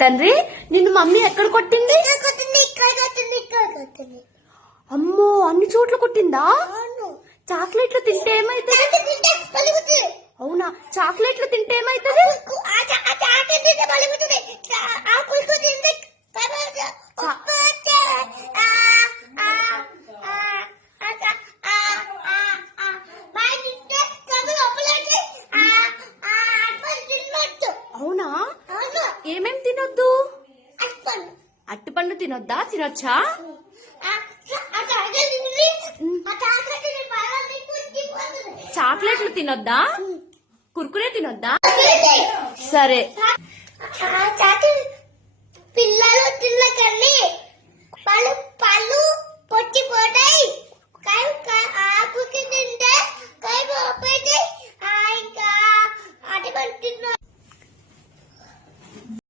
తండ్రి నిన్ను మమ్మీ ఎక్కడ కొట్టింది? అమ్మో అన్ని చోట్ల కొట్టిందా? చాక్లెట్లు తింటే ఏమైతుంది? అవునా, చాక్లెట్లు తింటే ఏమైతుంది? అవునా, ఏమేం తినొద్దు? అట్టిపండు తినొద్దా? తినొచ్చా? చాక్లెట్లు తినొద్దా? కుర్కురే తినొద్దా? సరే.